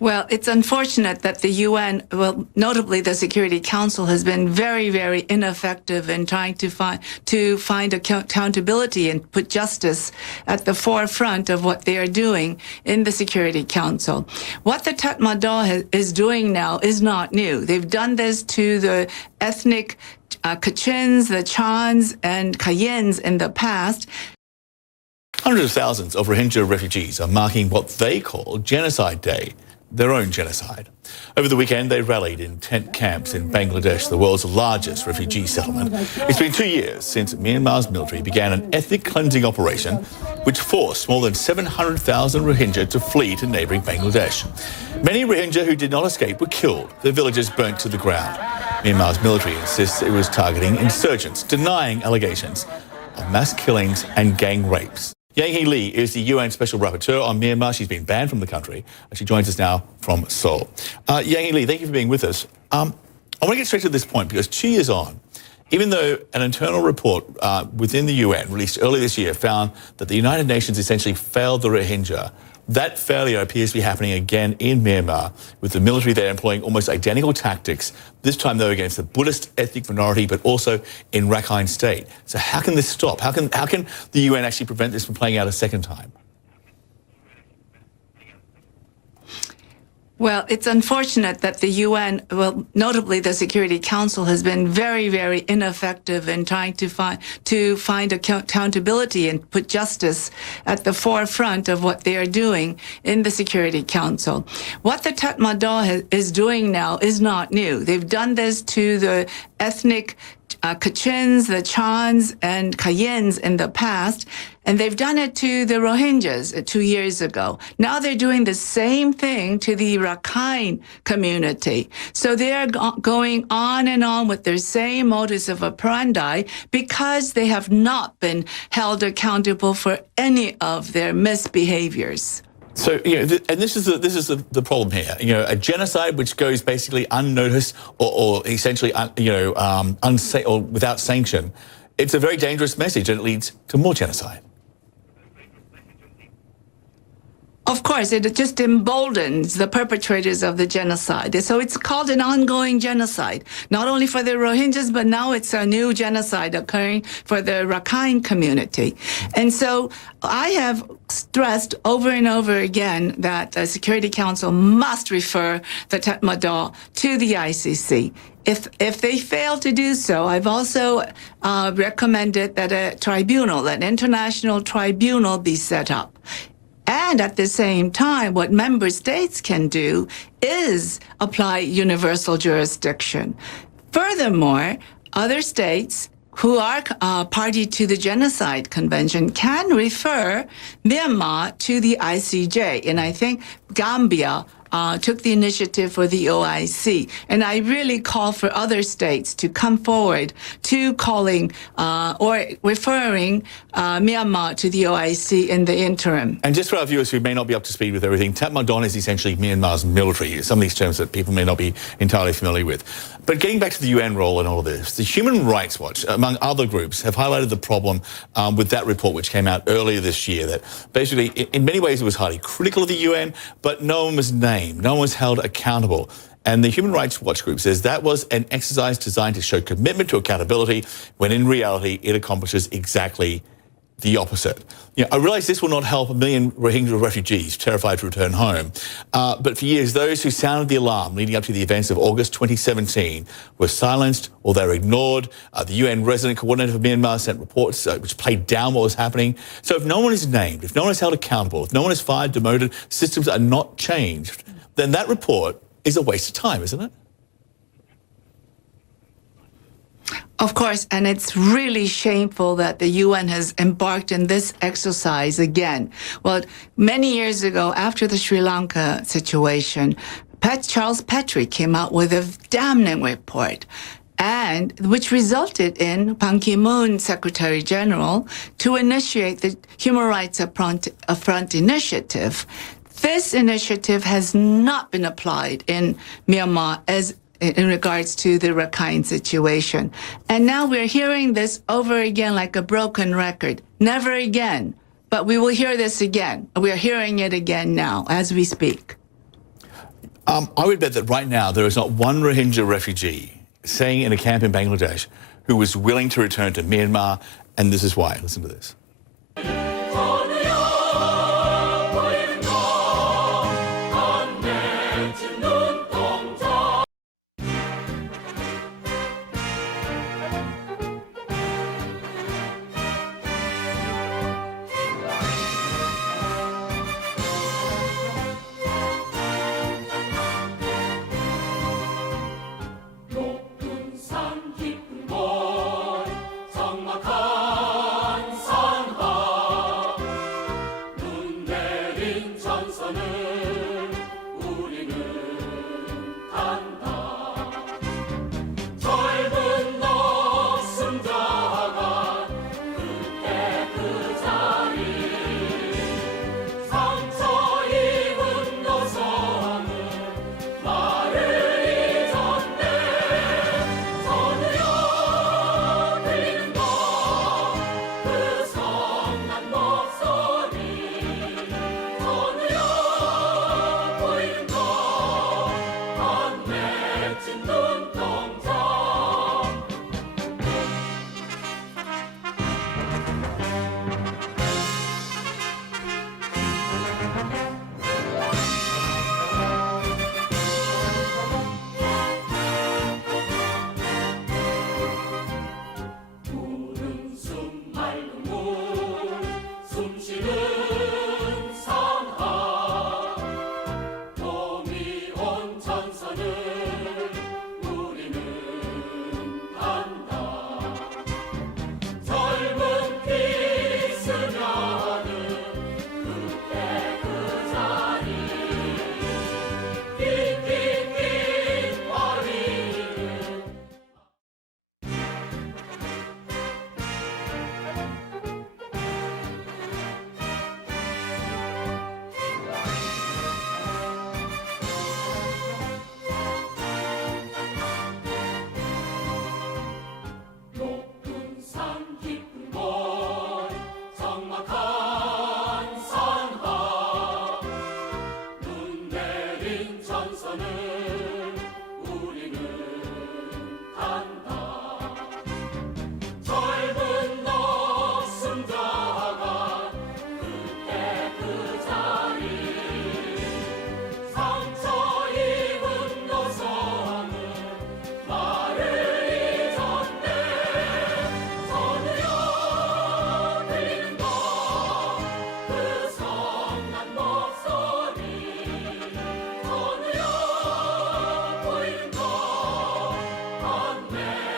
Well, it's unfortunate that the UN, well, notably the Security Council, has been very, very ineffective in trying to find accountability and put justice at the forefront of what they are doing in the Security Council. What the Tatmadaw is doing now is not new. They've done this to the ethnic Kachins, the Chans, and Kayenns in the past. Hundreds of thousands of Rohingya refugees are marking what they call Genocide Day, their own genocide. Over the weekend, they rallied in tent camps in Bangladesh, the world's largest refugee settlement. It's been 2 years since Myanmar's military began an ethnic cleansing operation which forced more than 700,000 Rohingya to flee to neighbouring Bangladesh. Many Rohingya who did not escape were killed, their villages burnt to the ground. Myanmar's military insists it was targeting insurgents, denying allegations of mass killings and gang rapes. Rhee is the UN Special Rapporteur on Myanmar. She's been banned from the country. She joins us now from Seoul. Rhee, thank you for being with us. I want to get straight to this point because 2 years on, even though an internal report within the UN released earlier this year found that the United Nations essentially failed the Rohingya, that failure appears to be happening again in Myanmar, with the military there employing almost identical tactics, this time, though, against the Buddhist ethnic minority, but also in Rakhine State. So how can this stop? How can the UN actually prevent this from playing out a second time? Well, it's unfortunate that the UN, well, notably the Security Council, has been very, very ineffective in trying to find accountability and put justice at the forefront of what they are doing in the Security Council. What the Tatmadaw is doing now is not new. They've done this to the ethnic Kachins, the Chans, and Kayenns in the past, and they've done it to the Rohingyas 2 years ago. Now they're doing the same thing to the Rakhine community. So they're going on and on with their same modus of operandi because they have not been held accountable for any of their misbehaviors. So, and this is the problem here. A genocide which goes basically unnoticed or essentially, or without sanction. It's a very dangerous message, and it leads to more genocide. Of course, it just emboldens the perpetrators of the genocide. So it's called an ongoing genocide, not only for the Rohingyas, but now it's a new genocide occurring for the Rakhine community. And so I have stressed over and over again that the Security Council must refer the Tatmadaw to the ICC. If they fail to do so, I've also recommended that a tribunal, an international tribunal, be set up. And at the same time, what member states can do is apply universal jurisdiction. Furthermore, other states who are party to the Genocide Convention can refer Myanmar to the ICJ. And I think Gambia took the initiative for the OIC. And I really call for other states to come forward to calling or referring Myanmar to the OIC in the interim. And just for our viewers who may not be up to speed with everything, Tatmadaw is essentially Myanmar's military, some of these terms that people may not be entirely familiar with. But getting back to the UN role in all of this, the Human Rights Watch, among other groups, have highlighted the problem with that report which came out earlier this year, that basically, in many ways, it was highly critical of the UN, but no one was named, no one was held accountable. And the Human Rights Watch group says that was an exercise designed to show commitment to accountability, when in reality, it accomplishes exactly the opposite. I realise this will not help 1 million Rohingya refugees terrified to return home, but for years, those who sounded the alarm leading up to the events of August 2017 were silenced or they were ignored. The UN resident coordinator for Myanmar sent reports which played down what was happening. So if no one is named, if no one is held accountable, if no one is fired, demoted, systems are not changed, then that report is a waste of time, isn't it? Of course, and it's really shameful that the UN has embarked in this exercise again. Well, many years ago, after the Sri Lanka situation, Charles Petrie came out with a damning report, and which resulted in Ban Ki-moon, Secretary General, to initiate the Human Rights Upfront Initiative. This initiative has not been applied in Myanmar in regards to the Rakhine situation. And now we're hearing this over again like a broken record. Never again. But we will hear this again. We're hearing it again now as we speak. I would bet that right now there is not one Rohingya refugee staying in a camp in Bangladesh who is willing to return to Myanmar, and this is why. Listen to this. 전선을